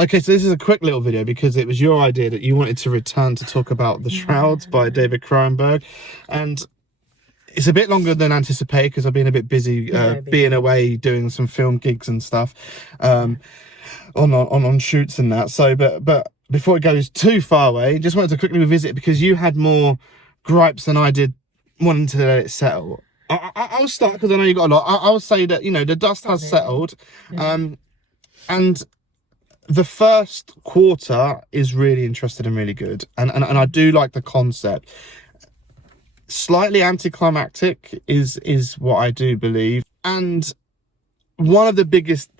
Okay, so this is a quick little video because it was your idea that you wanted to return to talk about The Shrouds by David Cronenberg, and it's a bit longer than anticipated because I've been a bit busy, being away doing some film gigs and stuff, on shoots and that. So, but before it goes too far away, just wanted to quickly revisit because you had more gripes than I did wanting to let it settle. I'll start because I know you got a lot. I'll say that, you know, the dust has settled, and the first quarter is really interesting and really good, and I do like the concept. Slightly anticlimactic is what I do believe, and one of the biggest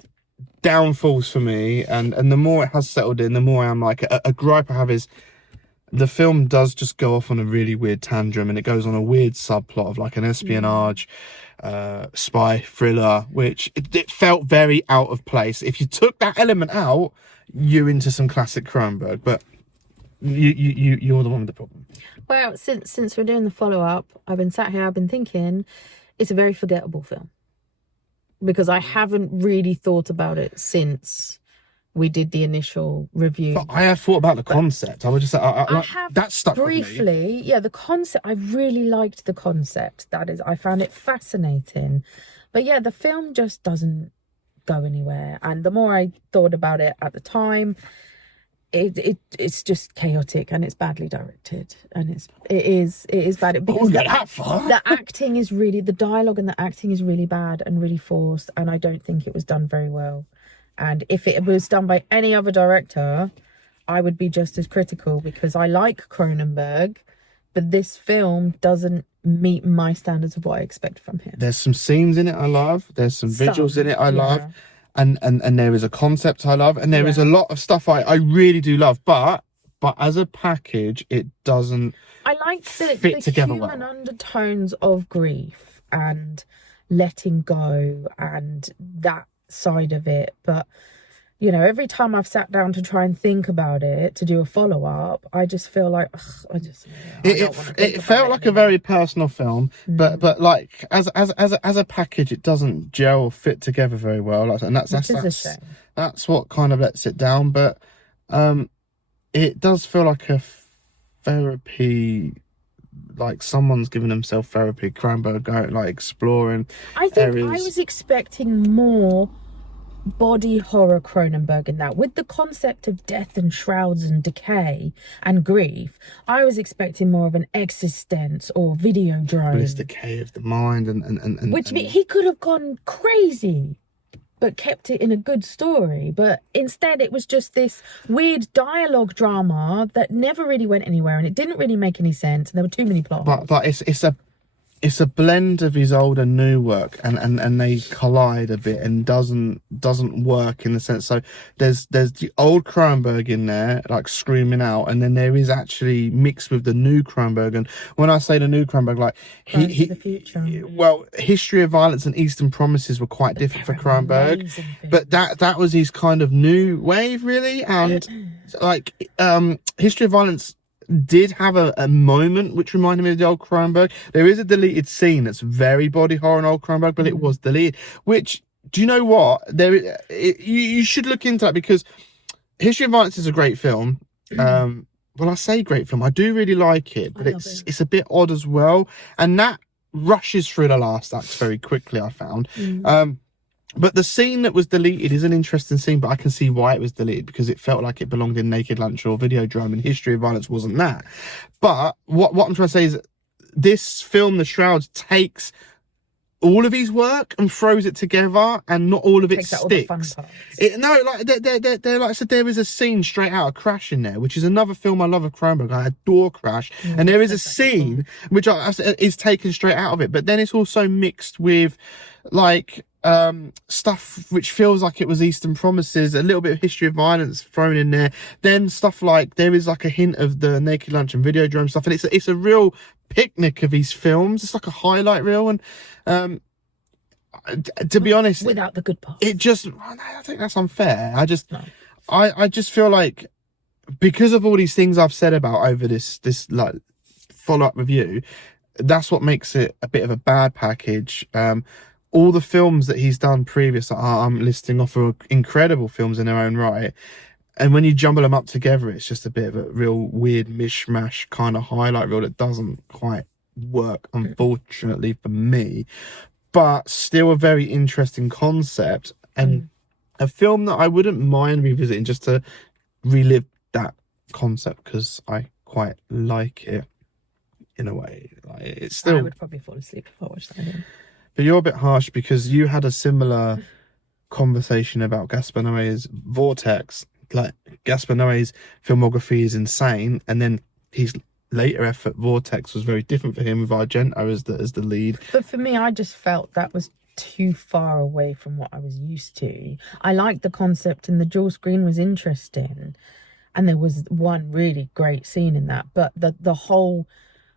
downfalls for me, and the more it has settled in, the more I'm like, a gripe I have is the film does just go off on a really weird tantrum, and it goes on a weird subplot of like an espionage spy thriller, which it felt very out of place. If you took that element out, you're into some classic Cronenberg, but you're the one with the problem. Well, since we're doing the follow-up, I've been sat here, I've been thinking it's a very forgettable film, because I haven't really thought about it since we did the initial review. But I have thought about the concept. I would just say, I have that stuck briefly with me. Yeah, the concept, I really liked the concept. That is, I found it fascinating. But yeah, the film just doesn't go anywhere. And the more I thought about it at the time, it's just chaotic, and it's badly directed, and it is bad because the acting is really, the dialogue and the acting is really bad and really forced, and I don't think it was done very well. And if it was done by any other director, I would be just as critical, because I like Cronenberg, but this film doesn't meet my standards of what I expect from him. There's some scenes in it I love, there's some visuals in it I love, and there is a concept I love, and there is a lot of stuff I really do love, but as a package it doesn't fit together well. Human undertones of grief and letting go and that side of it. But you know, every time I've sat down to try and think about it, to do a follow-up, I just feel like it felt like a very personal film, but like as a package, it doesn't gel or fit together very well. And that's what kind of lets it down. But it does feel like a therapy. Like someone's giving themselves therapy. Cronenberg going like exploring. I think I was expecting more body horror Cronenberg in that, with the concept of death and shrouds and decay and grief. I was expecting more of an existence or Videodrome. But it's decay of the mind and which he could have gone crazy but kept it in a good story. But instead it was just this weird dialogue drama that never really went anywhere, and it didn't really make any sense, and there were too many plots. But it's a blend of his old and new work, and they collide a bit, and doesn't work in the sense. So there's the old Cronenberg in there like screaming out, and then there is actually mixed with the new Cronenberg. And when I say the new Cronenberg, like the future. Well, History of Violence and Eastern Promises were quite different for Cronenberg, but that was his kind of new wave really. And like History of Violence did have a moment which reminded me of the old Cronenberg. There is a deleted scene that's very body horror in old Cronenberg, but it was deleted. Which, do you know what? You should look into that, because History of Violence is a great film. Well, I say great film. I do really like it, but it's a bit odd as well, and that rushes through the last act very quickly, I found. But the scene that was deleted is an interesting scene, but I can see why it was deleted, because it felt like it belonged in Naked Lunch or Videodrome, and History of Violence wasn't that. But what I'm trying to say is this film, The Shrouds, takes all of his work and throws it together, and not all of it sticks. They're like I said, there is a scene straight out of Crash in there, which is another film I love of Cronenberg. I adore Crash, and there is a scene which is taken straight out of it, but then it's also mixed with like stuff which feels like it was Eastern Promises, a little bit of History of Violence thrown in there, then stuff like there is like a hint of the Naked Lunch and Videodrome stuff, and it's a real picnic of these films. It's like a highlight reel, and to be honest, without the good parts, I think that's unfair. I just feel like, because of all these things I've said about over this like follow-up review, that's what makes it a bit of a bad package. All the films that he's done previous, I'm listing off, are incredible films in their own right. And when you jumble them up together, it's just a bit of a real weird mishmash kind of highlight reel that doesn't quite work, unfortunately, for me. But still a very interesting concept, and a film that I wouldn't mind revisiting just to relive that concept, because I quite like it in a way. Like, it's still... I would probably fall asleep if I watched that again. But you're a bit harsh because you had a similar conversation about Gaspar Noé's Vortex. Like, Gaspar Noé's filmography is insane, and then his later effort Vortex was very different for him, with Argento as the lead. But for me, I just felt that was too far away from what I was used to. I liked the concept, and the dual screen was interesting, and there was one really great scene in that, but the whole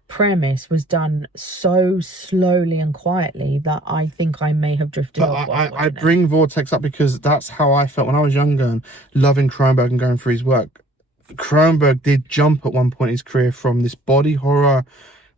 premise was done so slowly and quietly that I think I may have drifted off. I bring Vortex up because that's how I felt when I was younger and loving Cronenberg and going through his work. Cronenberg did jump at one point in his career from this body horror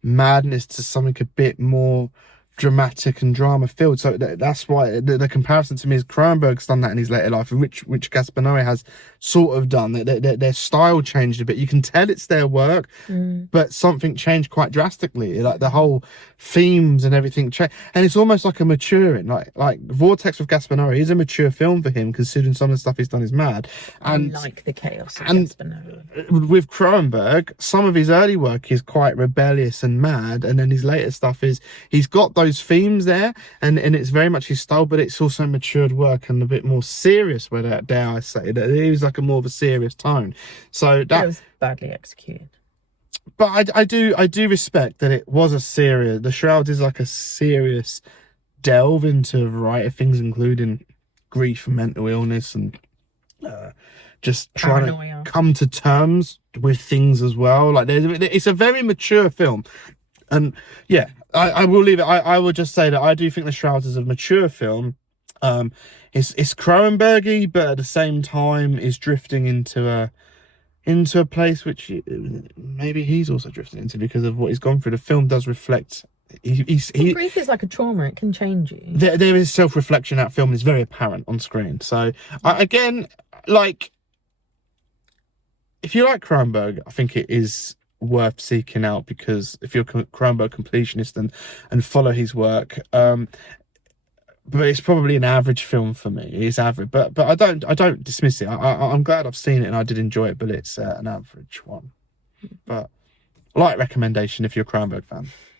madness to something a bit more dramatic and drama filled. So that's why the comparison to me is Cronenberg's done that in his later life, and which Gaspar Noé has sort of done. Their style changed a bit. You can tell it's their work, but something changed quite drastically. Like the whole themes and everything changed, and it's almost like a maturing. Like Vortex with Gaspar Noé is a mature film for him, considering some of the stuff he's done is mad. And I like the chaos of Gaspar Noé. With Cronenberg, some of his early work is quite rebellious and mad, and then his later stuff is he's got those themes there, and it's very much his style, but it's also matured work and a bit more serious, whether dare I say that it was like a more of a serious tone. So that was badly executed. But I do respect that it was a serious... The Shrouds is like a serious delve into a variety of things, including grief and mental illness, and just trying to come to terms with things as well. Like, it's a very mature film. And yeah, I will leave it. I will just say that I do think The Shrouds is a mature film. It's Cronenberg-y, but at the same time is drifting into a place which maybe he's also drifting into because of what he's gone through. The film does reflect... grief is like a trauma. It can change you. There is self-reflection in that film, and it's very apparent on screen. So, again, like, if you like Cronenberg, I think it is worth seeking out, because if you're a Cronenberg completionist and follow his work, but it's probably an average film for me. It's average, but I don't dismiss it. I'm glad I've seen it and I did enjoy it, but it's an average one. But light recommendation if you're a Cronenberg fan.